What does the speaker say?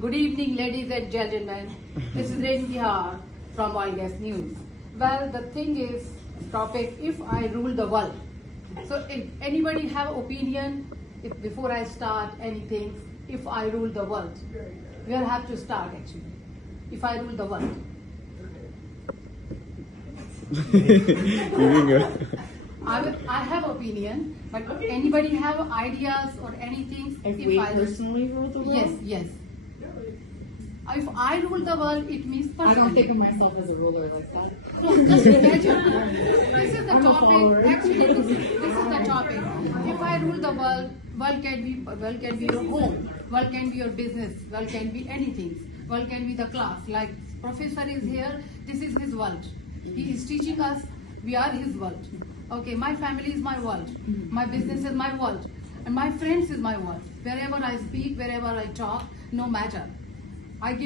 good evening, ladies and gentlemen. This is Renki from Oil Gas News. Well, the thing is, topic, if I rule the world. So, if anybody have opinion, if before I start anything, if I rule the world, where I have to start actually? If I rule the world. I have opinion, but anybody have ideas or anything? If I personally rule the world? Yes, yes. If I rule the world, it means personally. I don't think of myself as a ruler like that. Just imagine. This is the I'm a follower. topic. Actually, this is the topic. If I rule the world, world can be your home, world can be your business, world can be anything. World can be the class. Like professor is here, this is his world. He is teaching us, we are his world. Okay, my family is my world. My business is my world. And my friends is my world. Wherever I speak, wherever I talk, no matter. I give